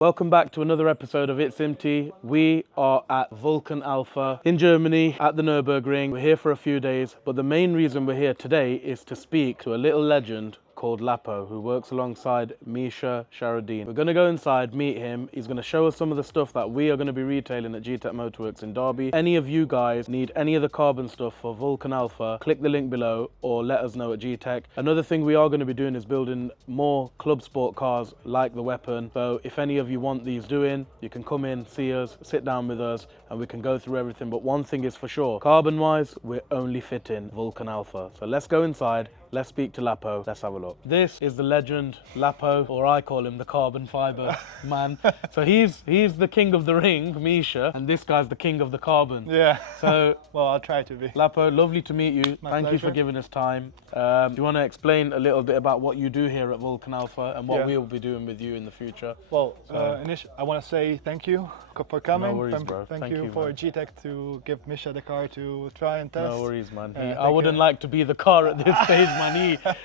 Welcome back to another episode of It's Empty. We are at VULCAN ALPHA in Germany at the Nürburgring. We're here for a few days, but the main reason we're here today is to speak to a little legend called Lapo, who works alongside Misha Charoudin. We're going to go inside, meet him. He's going to show us some of the stuff that we are going to be retailing at G-Tech Motorworks in Derby. Any of you guys need any of the carbon stuff for VULCAN ALPHA, click the link below or let us know at G-Tech. Another thing we are going to be doing is building more club sport cars like the Weapon. So if any of you want these doing, you can come in, see us, sit down with us, and we can go through everything. But one thing is for sure, carbon-wise, we're only fitting VULCAN ALPHA. So let's go inside. Let's speak to Lapo. Let's have a look. This is the legend Lapo, or I call him the carbon fiber man. So he's the king of the ring, Misha, and this guy's the king of the carbon. Yeah. So well, I'll try to be. Lapo, lovely to meet you. My Thank pleasure. you for giving us time. Do you want to explain a little bit about what you do here at VULCAN ALPHA and what we'll be doing with you in the future? Well, I want to say thank you for coming. No worries, bro. Thank you for G-Tech to give Misha the car to try and test. No worries, man. I wouldn't like to be the car at this stage, man.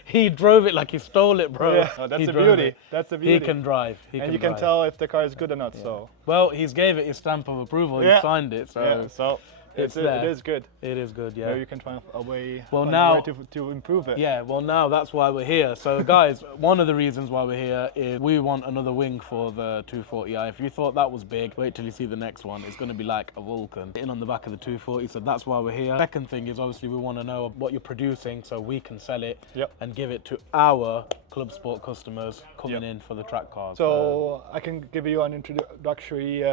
He drove it like he stole it, bro. Yeah. Oh, that's the beauty. That's the beauty. He can drive. And you can tell if the car is good or not. So. Well, he's gave it his stamp of approval. He signed it. So. Yeah. So. It is good. It is good, yeah. Maybe you can find a way, to improve it. Yeah, well now that's why we're here. So guys, one of the reasons why we're here is we want another wing for the 240i. If you thought that was big, wait till you see the next one. It's going to be like a Vulcan sitting on the back of the 240, so that's why we're here. Second thing is obviously we want to know what you're producing so we can sell it and give it to our club sport customers coming in for the track cars. So I can give you an introductory,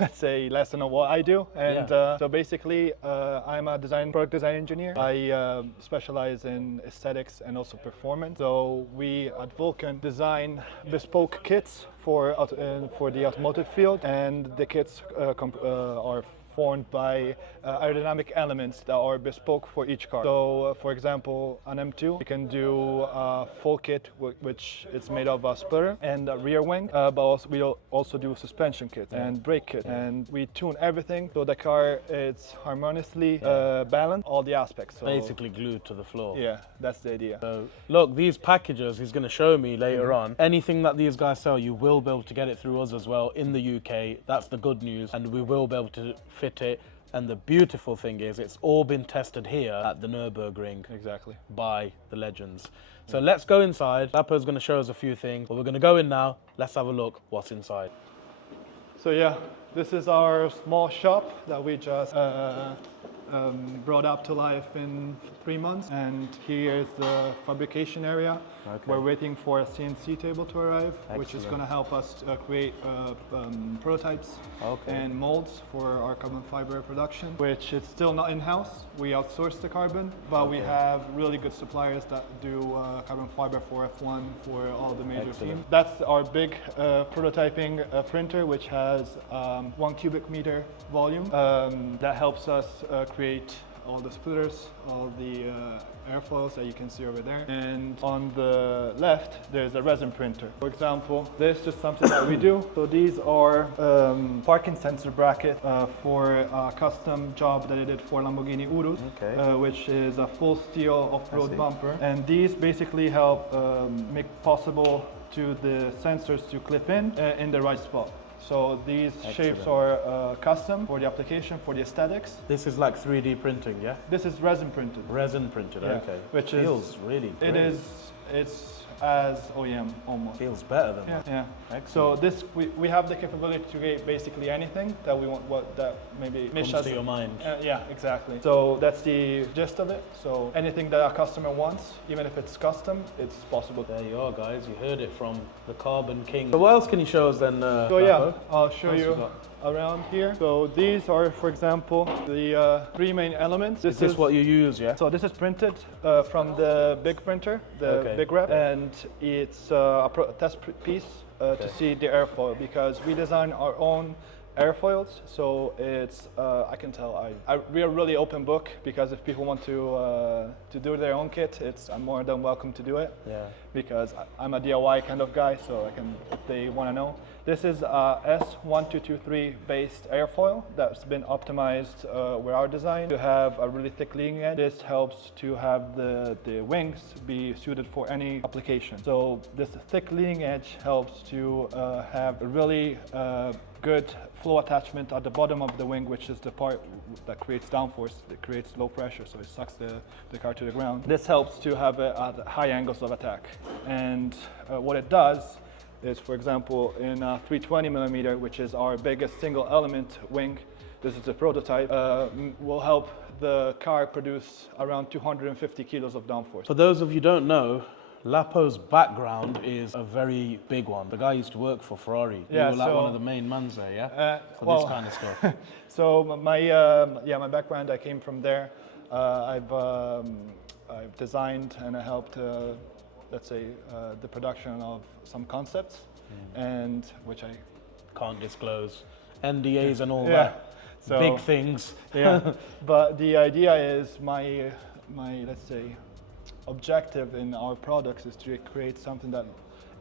let's say, lesson on what I do. And so basically, I'm a product design engineer. I specialize in aesthetics and also performance. So we at VULCAN design bespoke kits for the automotive field, and the kits are formed by aerodynamic elements that are bespoke for each car. So, for example, on M2, we can do a full kit, which is made of a splitter and a rear wing, but we also do suspension kit and brake kit, and we tune everything so the car is harmoniously balanced, all the aspects. So, basically glued to the floor. Yeah, that's the idea. So, look, these packages he's going to show me later on. Anything that these guys sell, you will be able to get it through us as well in the UK. That's the good news, and we will be able to fit it. And the beautiful thing is it's all been tested here at the Nürburgring by the legends. So let's go inside. Lapo's going to show us a few things, but we're going to go in now. Let's have a look what's inside. So yeah, this is our small shop that we just brought up to life in 3 months, and here is the fabrication area. We're waiting for a CNC table to arrive, which is going to help us create prototypes and molds for our carbon fiber production, which is still not in-house. We outsource the carbon, but we have really good suppliers that do carbon fiber for F1, for all the major teams. That's our big prototyping printer, which has 1 cubic meter volume. That helps us create all the splitters, all the airfoils that you can see over there. And on the left, there's a resin printer. For example, this is something that we do. So these are parking sensor bracket for a custom job that I did for Lamborghini Urus, which is a full steel off-road bumper. And these basically help make possible to the sensors to clip in the right spot. So these shapes are custom for the application, for the aesthetics. This is like 3D printing, yeah? This is resin printed. Resin printed, okay. Which feels really great. It's as OEM almost. Feels better than that. Yeah. So this we have the capability to create basically anything that we want. That maybe comes to your mind. Yeah, exactly. So that's the gist of it. So anything that our customer wants, even if it's custom, it's possible. There you are, guys. You heard it from the Carbon King. So what else can you show us then? So yeah, I'll show you around here. So these are, for example, the 3 main elements. Is this what you use, yeah? So this is printed from the big printer, the big rep, and it's a test piece to see the airfoil, because we design our own airfoils. So it's I can tell we are really open book, because if people want to do their own kit, I'm more than welcome to do it. Yeah. Because I'm a DIY kind of guy, so if they want to know. This is a S1223 based airfoil that's been optimized with our design to have a really thick leading edge. This helps to have the wings be suited for any application. So this thick leading edge helps to have a really good flow attachment at the bottom of the wing, which is the part that creates downforce, that creates low pressure, so it sucks the car to the ground. This helps to have it at high angles of attack. And what it does is, for example, in a 320 millimeter, which is our biggest single element wing, this is a prototype, will help the car produce around 250 kilos of downforce. For those of you who don't know, Lapo's background is a very big one. The guy used to work for Ferrari. Yeah, you were like so, one of the main mans there, yeah? For this kind of stuff. So my background, I came from there. I've designed and I helped, let's say, the production of some concepts, and which I can't disclose. NDAs and all yeah. that. So, big things. Yeah. But the idea is my let's say objective in our products is to create something that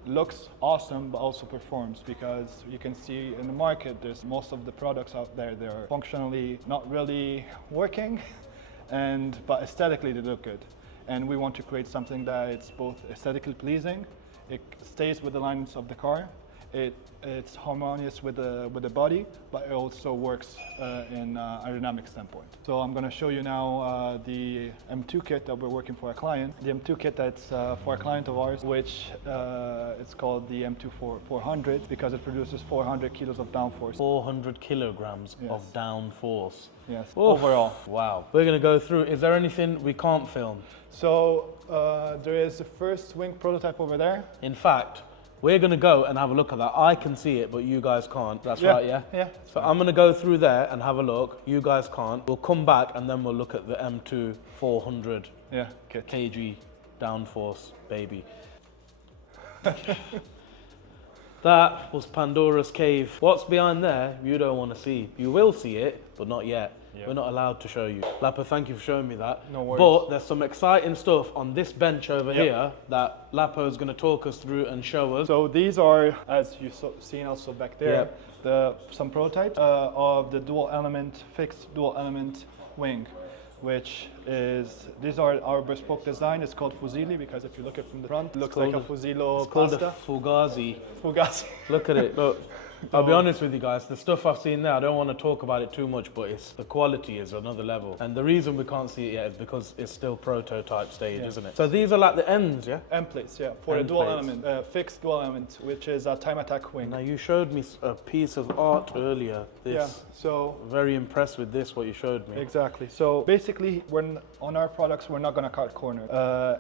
looks awesome but also performs, because you can see in the market there's most of the products out there, they're functionally not really working but aesthetically they look good. And we want to create something that it's both aesthetically pleasing, it stays with the lines of the car, it's harmonious with the body, but it also works in aerodynamic standpoint. So I'm going to show you now the M2 kit that we're working for a client. The M2 kit that's for a client of ours, which it's called the M2 400 because it produces 400 kilos of downforce. 400 kilograms Yes. of downforce. Yes, Oof. overall. Wow. We're going to go through. Is there anything we can't film? So there is the first wing prototype over there. In fact, we're going to go and have a look at that. I can see it, but you guys can't. That's right, yeah? Yeah. So I'm going to go through there and have a look. You guys can't. We'll come back and then we'll look at the M2 400 kit. kg downforce, baby. That was Pandora's cave. What's behind there, you don't want to see. You will see it, but not yet. Yeah. We're not allowed to show you. Lapo, thank you for showing me that. No worries. But there's some exciting stuff on this bench over here that Lapo is going to talk us through and show us. So these are, as you've seen also back there, some prototypes of the fixed dual element wing, which is, these are our bespoke design. It's called Fusilli because if you look at it from the front, it looks like a Fusillo It's called pasta. a Fugazi. Fugazi. Look at it, look. I'll be honest with you guys, the stuff I've seen there, I don't want to talk about it too much, but the quality is another level. And the reason we can't see it yet is because it's still prototype stage, isn't it? So these are like the ends, yeah? End plates, yeah, for a dual element, fixed dual element, which is a time attack wing. Now you showed me a piece of art earlier. So very impressed with this, what you showed me. Exactly. So basically, on our products, we're not going to cut corners.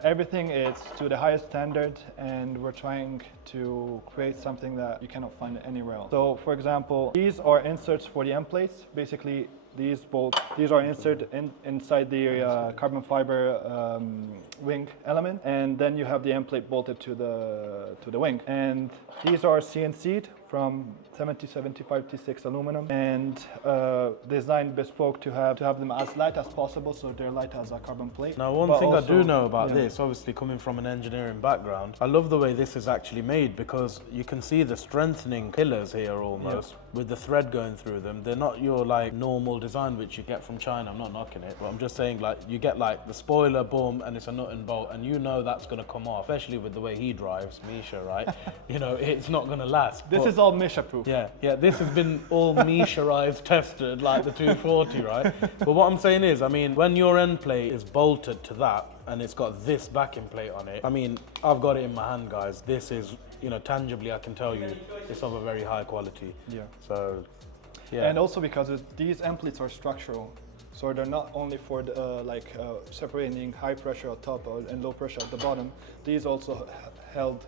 Everything is to the highest standard, and we're trying to create something that you cannot find anywhere else. So, for example, these are inserts for the end plates. Basically, these are inserted inside the carbon fiber wing element, and then you have the end plate bolted to the wing. And these are CNC'd from 7075 T6 aluminum and designed bespoke to have them as light as possible, so they're light as a carbon plate. Now one thing I do know about this, obviously coming from an engineering background, I love the way this is actually made because you can see the strengthening pillars here almost with the thread going through them. They're not your like normal design which you get from China. I'm not knocking it, but I'm just saying like you get like the spoiler, boom, and it's a nut and bolt, and you know that's going to come off, especially with the way he drives, Misha, right? You know, it's not going to last. This is all Misha proof. Yeah, this has been all Misha-ized, tested like the 240, right? But what I'm saying is, I mean, when your end plate is bolted to that and it's got this backing plate on it, I mean, I've got it in my hand, guys. This is, you know, tangibly, I can tell you, it's of a very high quality. Yeah. So, yeah. And also because these end plates are structural. So they're not only for the, separating high pressure at top and low pressure at the bottom. These also hold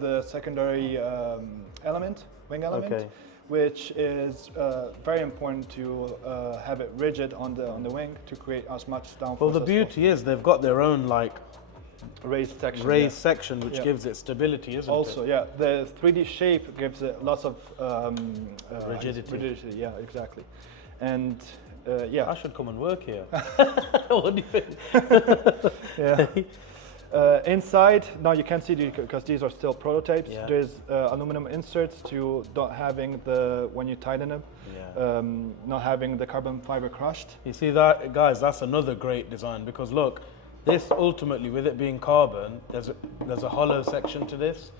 the secondary wing element, which is very important to have it rigid on the wing to create as much downforce. Well, the beauty is they've got their own like raised section, which gives it stability, isn't it? Also, yeah, the 3D shape gives it lots of rigidity. Yeah, exactly. And I should come and work here. What do you think? Yeah. Inside, now you can't see because these are still prototypes. Yeah. There's aluminum inserts to not having the, when you tighten them, not having the carbon fiber crushed. You see that, guys, that's another great design, because look, this ultimately, with it being carbon, there's a hollow section to this.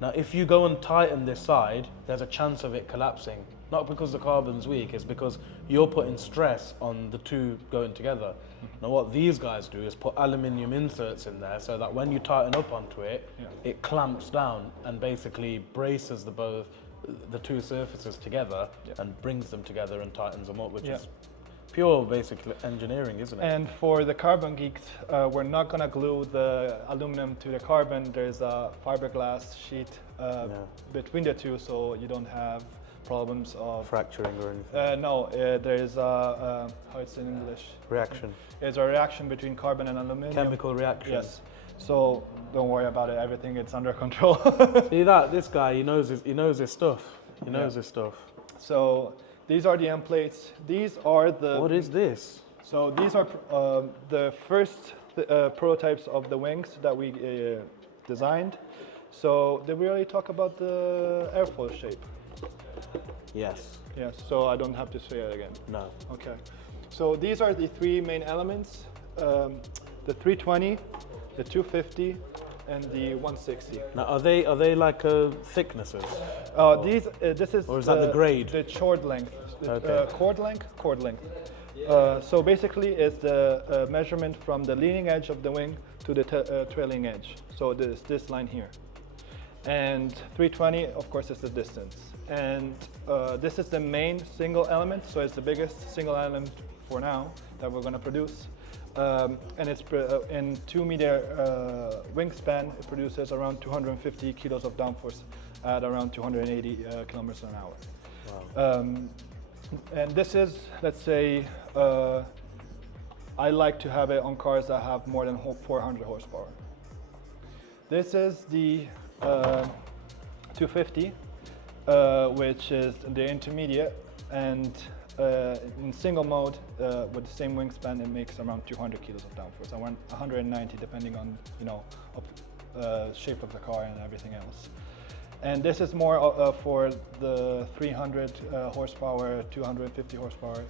Now, if you go and tighten this side, there's a chance of it collapsing. Not because the carbon's weak, it's because you're putting stress on the two going together. Now, what these guys do is put aluminium inserts in there so that when you tighten up onto it, it clamps down and basically braces the two surfaces together and brings them together and tightens them up, which is pure basic engineering, isn't it? And for the carbon geeks, we're not going to glue the aluminum to the carbon. There's a fiberglass sheet between the two, so you don't have problems of fracturing or anything. No, there's a how it's in English? Reaction. There's a reaction between carbon and aluminum. Chemical reaction. Yes. So don't worry about it. Everything is under control. See that? This guy, he knows his stuff. He knows his stuff. So these are the end plates. These are the. What is this? So these are the first prototypes of the wings that we designed. So did we already talk about the airfoil shape? Yes. Yes. So I don't have to say it again. No. Okay. So these are the three main elements: the 320, the 250, and the 160. Now, are they like thicknesses? This is. Or is that the grade? The chord length. Okay. Chord length. So basically, it's the measurement from the leading edge of the wing to the trailing edge. So this line here. And 320, of course, is the distance. And this is the main single element, so it's the biggest single element for now that we're going to produce. And it's in 2 meter wingspan, it produces around 250 kilos of downforce at around 280 kilometers an hour. Wow. And this is, let's say, I like to have it on cars that have more than 400 horsepower. This is the 250, which is the intermediate, and in single mode with the same wingspan, it makes around 200 kilos of downforce, around 190 depending on shape of the car and everything else. And this is more for the 300 horsepower, 250 horsepower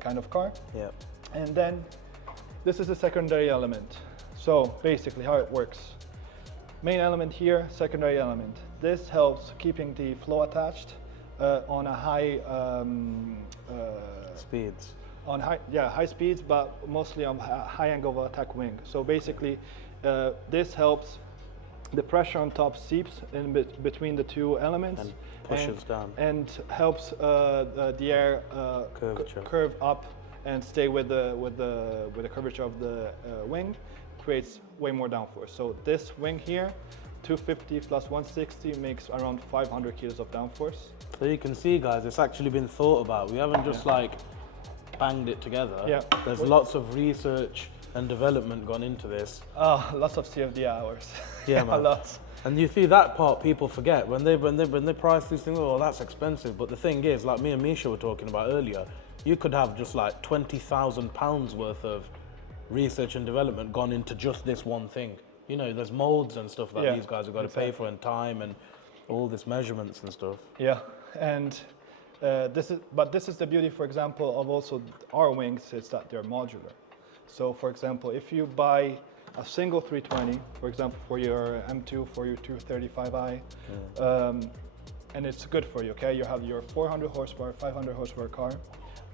kind of car. Yeah. And then this is the secondary element. So basically how it works. Main element here, secondary element. This helps keeping the flow attached on a high speeds. On high speeds, but mostly on high angle of attack wing. So basically, this helps the pressure on top seeps in between the two elements and pushes down and helps the air curve up and stay with the curvature of the wing. Creates way more downforce. So this wing here, 250 plus 160 makes around 500 kilos of downforce. So you can see, guys, it's actually been thought about. We haven't just like banged it together. Yeah. There's lots of research and development gone into this. Lots of CFD hours. Yeah, man. Lots. And you see that part people forget when they price these things. Oh, that's expensive. But the thing is, like me and Misha were talking about earlier, you could have just like £20,000 worth of research and development gone into just this one thing. You know, there's molds and stuff that these guys have got to pay for, and time and all this measurements and stuff. Yeah, and this is the beauty, for example, of also our wings, is that they're modular. So, for example, if you buy a single 320, for example, for your M2, for your 235i, and it's good for you, okay? You have your 400 horsepower, 500 horsepower car,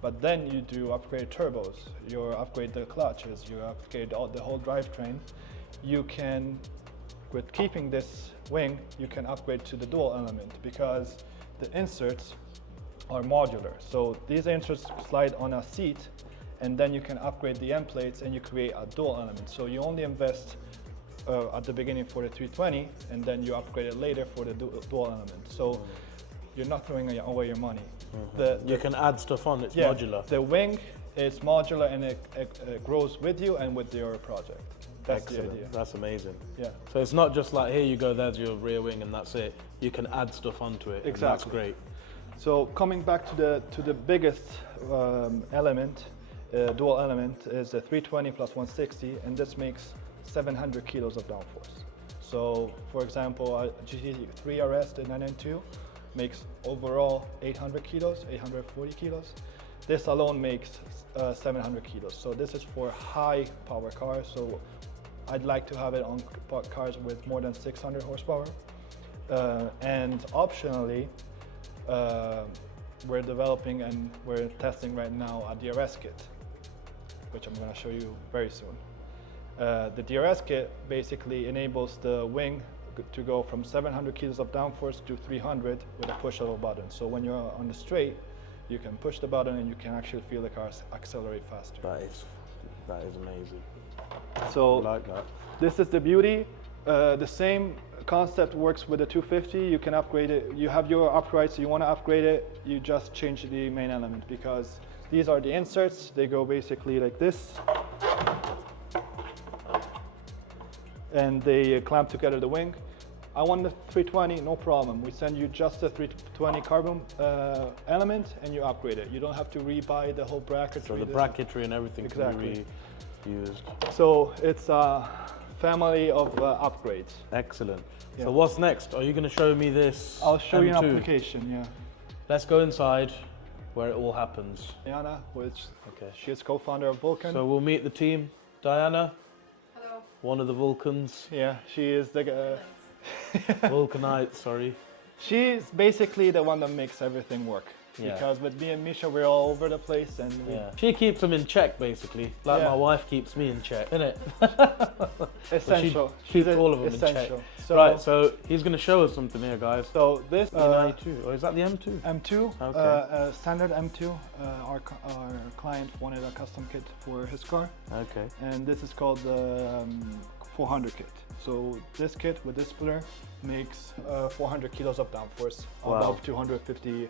but then you do upgrade turbos, you upgrade the clutches, you upgrade the whole drivetrain. You can, with keeping this wing, you can upgrade to the dual element because the inserts are modular. So these inserts slide on a seat, and then you can upgrade the end plates and you create a dual element. So you only invest at the beginning for the 320, and then you upgrade it later for the dual element. So you're not throwing away your money. You can add stuff on, it's modular. The wing is modular, and it grows with you and with your project. That's excellent. the idea. That's amazing. Yeah. So it's not just like, here you go, there's your rear wing and that's it. You can add stuff onto it. Exactly. That's great. So coming back to the biggest element, dual element, is the 320 plus 160, and this makes 700 kilos of downforce. So, for example, a GT3 RS, the 992, makes overall 800 kilos, 840 kilos. This alone makes 700 kilos. So this is for high power cars. So I'd like to have it on cars with more than 600 horsepower. And optionally, we're developing and we're testing right now a DRS kit, which I'm going to show you very soon. The DRS kit basically enables the wing to go from 700 kilos of downforce to 300 with a push of a button. So when you're on the straight, you can push the button and you can actually feel the car accelerate faster. That is amazing. So I like that. This is the beauty. The same concept works with the 250. You can upgrade it. You have your uprights, so you want to upgrade it, you just change the main element, because these are the inserts. They go basically like this. And they clamp together the wing. I want the 320, no problem. We send you just the 320 carbon element and you upgrade it. You don't have to rebuy the whole bracketry. So the bracketry and everything exactly. can be reused. So it's a family of upgrades. Excellent. Yeah. So what's next? Are you going to show me this? I'll show M2? you an application, yeah. Let's go inside where it all happens. Diana, she is co-founder of Vulcan. So we'll meet the team. Diana, Hello. one of the Vulcans. Yeah, she is the Vulcanite, sorry. She's basically the one that makes everything work. Yeah. Because with me and Misha, we're all over the place, and She keeps them in check, basically. Like my wife keeps me in check, innit? essential. She keeps all of them essential. in check. So, right, so he's going to show us something here, guys. So this E92, or is that the M2? M2, Okay. standard M2. Our client wanted a custom kit for his car, Okay. and this is called the 400 kit. So this kit with this splitter makes 400 kilos of downforce, above 250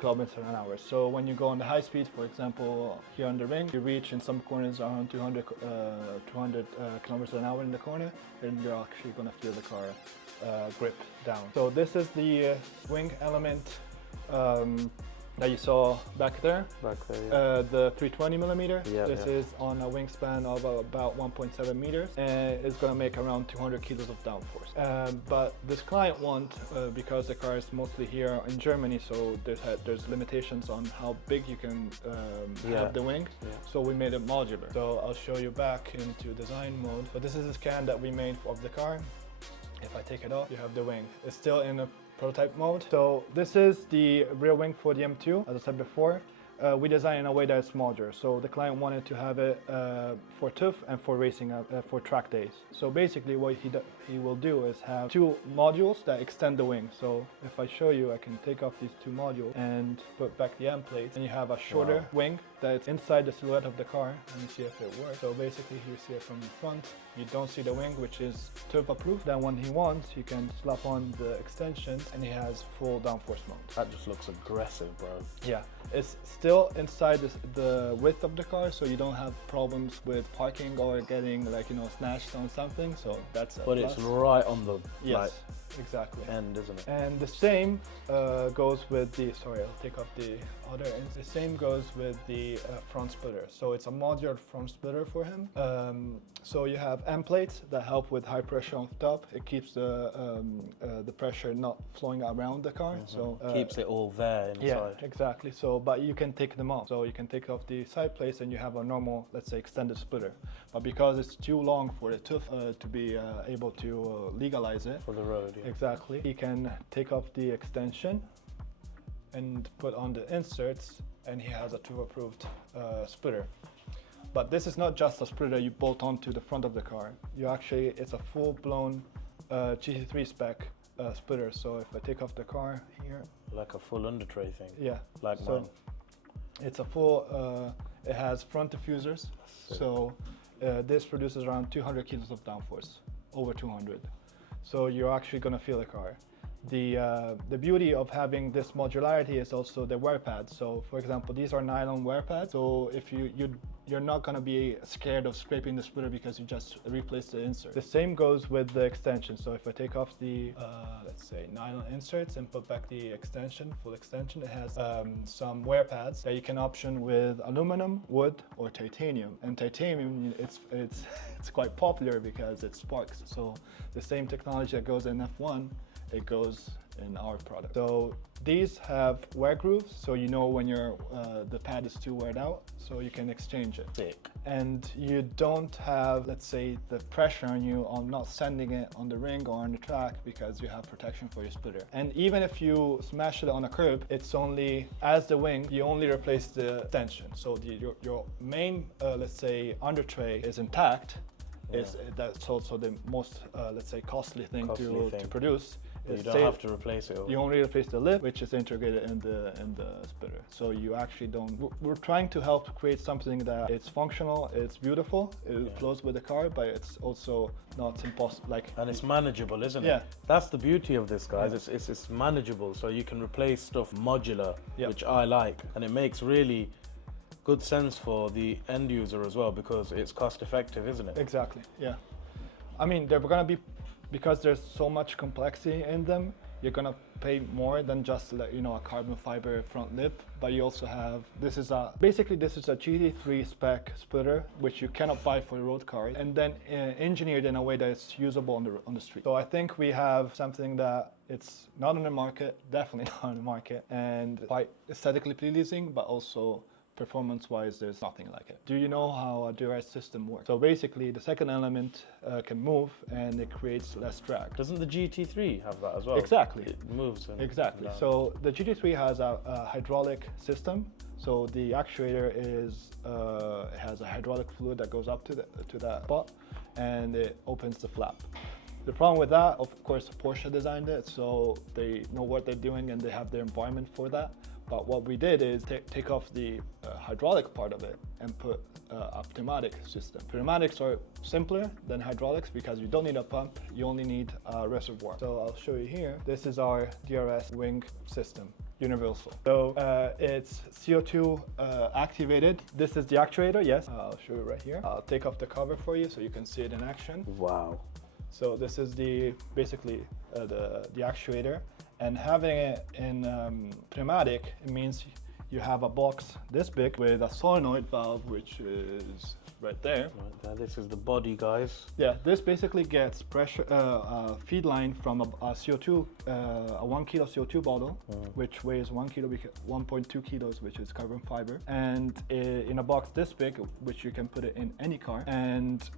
kilometers an hour. So when you go on the high speed, for example, here on the ring, you reach in some corners around 200 kilometers an hour in the corner, and you're actually going to feel the car grip down. So this is the wing element that you saw back there. The 320 millimeter. This is on a wingspan of about 1.7 meters, and it's going to make around 200 kilos of downforce. But this client because the car is mostly here in Germany, so there's limitations on how big you can have the wing. So we made it modular. So I'll show you back into design mode. So this is a scan that we made of the car. If I take it off, you have the wing. It's still in a prototype mode. So this is the rear wing for the M2, as I said before. We designed in a way that it's modular. So the client wanted to have it for TÜV and for racing, for track days. So basically what he will do is have two modules that extend the wing. So if I show you, I can take off these two modules and put back the end plates, and you have a shorter wing that's inside the silhouette of the car. Let me see if it works. So basically you see it from the front. You don't see the wing, which is TÜV approved. Then when he wants, he can slap on the extension and he has full downforce mode. That just looks aggressive, bro. Yeah, it's still inside the width of the car, so you don't have problems with parking or getting snatched on something. So that's a But plus. it's right on the exactly end, isn't it? And the same goes with the, sorry, I'll take off the other ends. The same goes with the front splitter. So it's a modular front splitter for him. So you have end plates that help with high pressure on top. It keeps the pressure not flowing around the car. So keeps it all there inside. yeah, exactly. So, but you can take them off. So you can take off the side plates and you have a normal, let's say, extended splitter. But because it's too long for the TÜV to be able to legalize it For the road, yeah. exactly, he can take off the extension and put on the inserts, and he has a TÜV approved splitter. But this is not just a splitter you bolt onto the front of the car. It's a full-blown GT3 spec splitter. So if I take off the car here, Like a full under tray thing. yeah, Like so mine. it's a full. It has front diffusers. So this produces around 200 kilos of downforce, over 200. So you're actually gonna feel the car. The beauty of having this modularity is also the wear pads. So for example, these are nylon wear pads. So if you're not going to be scared of scraping the splitter because you just replace the insert. The same goes with the extension. So if I take off the let's say nylon inserts and put back the extension, full extension, it has some wear pads that you can option with aluminum, wood, or titanium. And titanium, it's quite popular because it sparks. So the same technology that goes in F1, it goes in our product. So these have wear grooves, so you know when the pad is too weared out, so you can exchange it. Thick. And you don't have, let's say, the pressure on you on not sending it on the ring or on the track because you have protection for your splitter. And even if you smash it on a curb, it's only, as the wing, you only replace the extension. So your main, let's say, under tray is intact. Yeah. That's also the most, let's say, costly thing to produce. You don't have to replace it. You only replace the lip, which is integrated in the splitter. So you actually don't. We're trying to help create something that it's functional, it's beautiful, it flows with the car, but it's also not impossible. And it's manageable, isn't it? Yeah. That's the beauty of this, guys. Yeah. It's manageable, so you can replace stuff modular, which I like, and it makes really good sense for the end user as well because it's cost effective, isn't it? Exactly. Yeah. I mean, they're gonna be. Because there's so much complexity in them, you're gonna pay more than just a carbon fiber front lip. But you also have this is a GT3 spec splitter which you cannot buy for a road car, and then engineered in a way that it's usable on the street. So I think we have something that it's not on the market, definitely not on the market, and quite aesthetically pleasing, but also performance-wise, there's nothing like it. Do you know how a DRS system works? So basically, the second element can move and it creates less drag. Doesn't the GT3 have that as well? Exactly. It moves. Exactly. So the GT3 has a hydraulic system. So the actuator has a hydraulic fluid that goes up to that spot, and it opens the flap. The problem with that, of course, Porsche designed it, so they know what they're doing and they have their environment for that. But what we did is take off the hydraulic part of it and put a pneumatic system. Pneumatics are simpler than hydraulics because you don't need a pump, you only need a reservoir. So I'll show you here. This is our DRS wing system, universal. So it's CO2 activated. This is the actuator, yes. I'll show you right here. I'll take off the cover for you so you can see it in action. Wow. So this is basically the actuator. And having it in pneumatic, it means you have a box this big with a solenoid valve, which is right there. Right there. This is the body, guys. Yeah, this basically gets pressure feed line from a CO2, a 1 kilo CO2 bottle, which weighs 1.2 kilos, which is carbon fiber, and in a box this big, which you can put it in any car. And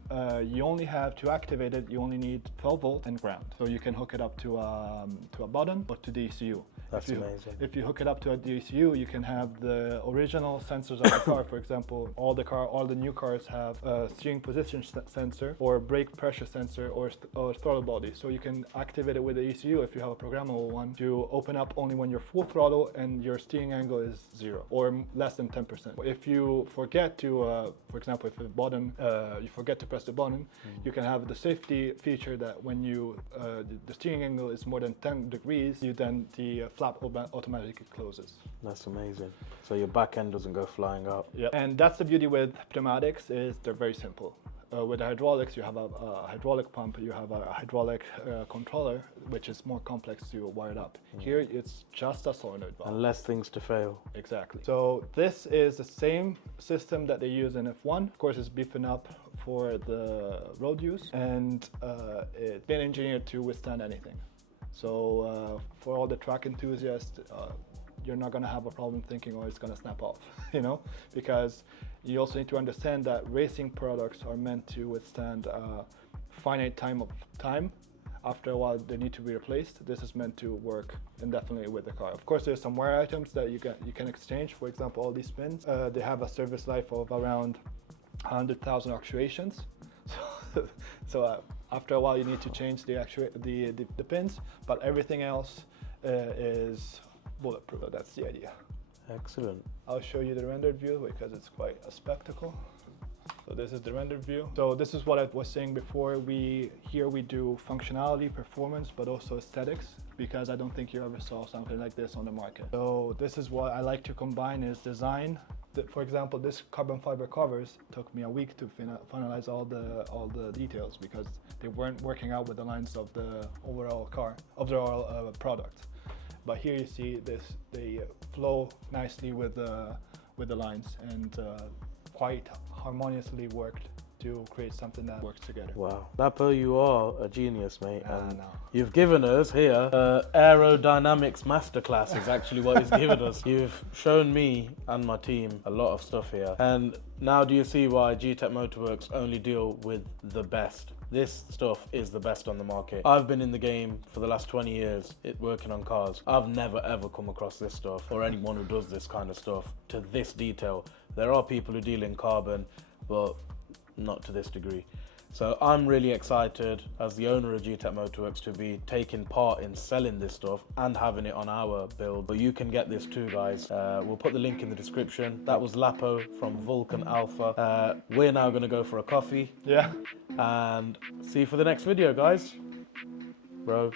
you only have to activate it. You only need 12 volts and ground, so you can hook it up to a button or to the ECU. That's amazing. If you hook it up to a DCU, you can have the original sensors of the car. For example, all the new cars have a steering position sensor or brake pressure sensor or throttle body. So you can activate it with the ECU if you have a programmable one to open up only when you're full throttle and your steering angle is 0 or less than 10%. If you forget to, for example, if you forget to press the button, you can have the safety feature that when the steering angle is more than 10 degrees, the flap automatically closes. That's amazing. So your back end doesn't go flying out. Yeah, and that's the beauty with pneumatics is they're very simple. With the hydraulics, you have a hydraulic pump, you have a hydraulic controller, which is more complex to wire it up. Here, it's just a solenoid valve. And less things to fail. Exactly. So this is the same system that they use in F1. Of course, it's beefing up for the road use, and it's been engineered to withstand anything. So for all the track enthusiasts, you're not going to have a problem thinking, oh, it's going to snap off, because you also need to understand that racing products are meant to withstand a finite time. After a while, they need to be replaced. This is meant to work indefinitely with the car. Of course, there's some wear items that you can exchange. For example, all these pins, they have a service life of around 100,000 actuations. So after a while, you need to change the pins, but everything else is bulletproof. That's the idea. Excellent. I'll show you the rendered view because it's quite a spectacle. So this is the rendered view. So this is what I was saying before. Here we do functionality, performance, but also aesthetics, because I don't think you ever saw something like this on the market. So this is what I like to combine is design. For example, this carbon fiber covers took me a week to finalize all the details because they weren't working out with the lines of the overall product. But here you see this, they flow nicely with the lines and quite harmoniously worked to create something that works together. Wow. Lapo, you are a genius, mate. And you've given us here Aerodynamics masterclass is actually what he's given us. You've shown me and my team a lot of stuff here. And now do you see why G-Tech Motorworks only deal with the best? This stuff is the best on the market. I've been in the game for the last 20 years working on cars. I've never ever come across this stuff or anyone who does this kind of stuff to this detail. There are people who deal in carbon, but not to this degree. So I'm really excited as the owner of G-Tech Motorworks to be taking part in selling this stuff and having it on our build. But you can get this too, guys. We'll put the link in the description. That was Lapo from VULCAN Alpha. We're now going to go for a coffee. Yeah. And see you for the next video, guys. Bro.